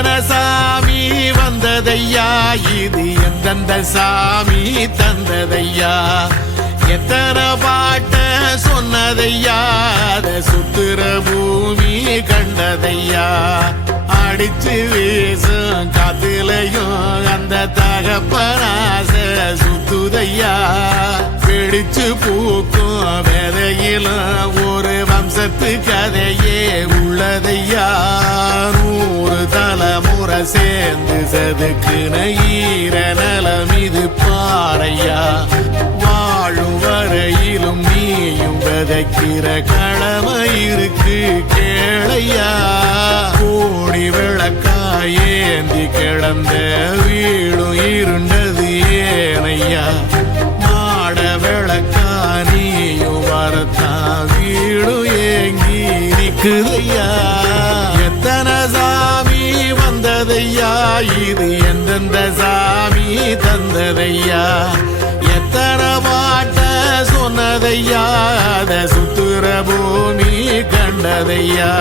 எத்தனை சாமி வந்ததையா, இது எந்தெந்த சாமி தந்ததையா, எத்தனை பாட்ட சொன்னதையா, அத சுத்துற பூமி கண்டதையா, அடிச்சு வீசும் காத்துலையும் அந்த தகப்பனாச சுத்துதையா, பிடிச்சு பூக்கும் வேதையிலும் ஒரு வம்சத்து கதையே உள்ளதையா, 100 தலைமுறை சேர்ந்து செதுக்குன ஈர நலம் இது பாறையா, வாழும் வரையிலும் நீயும் விதைக்கிற கடமை இருக்கு கேளையா, கோடி விளக்காயேந்தி கிடந்த வீடும் இருண்டது ஏனையா, மாட விளக்கா நீயும் வரத்தா வீடும் ஏங்கி நிக்குதையா, எத்தனை சாமி வந்ததையா, இது எந்தெந்த சாமி தந்ததையா, எத்தனை பாட்ட சொன்னதையா, அத சுத்துற பூமி கண்டதையா.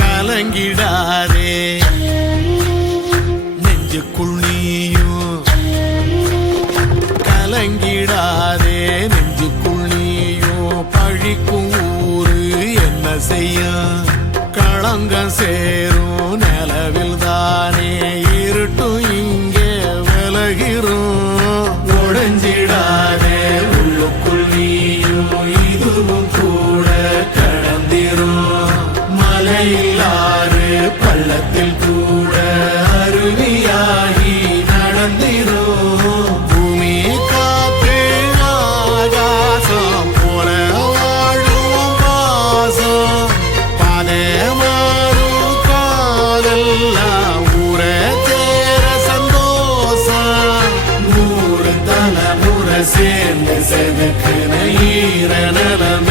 கலங்கிடாதே நெஞ்சுக்குள் நீயும், கலங்கிடாதே நெஞ்சுக்குள் நீயும், பழிக்கும் ஊரு என்ன செய்ய, களங்கம் சேரும் நிலவில் தானே இருட்டும் இங்கே விலகிறோம், உடைஞ்சிடாதே உள்ளுக்குள் நீயும், இதுவும் கூட கடந்திரும், மலையில்லாறு பள்ளத்தில் கூட அருவியாகி நடந்திரும், பூமி காற்று ஆகாசம் போல வாழும் வாசம், பாதை மாறும் காதெல்லாம் ஊர சேர சந்தோஷம், 100 தலைமுறை சேர்ந்து செதுக்குன ஈர நலம்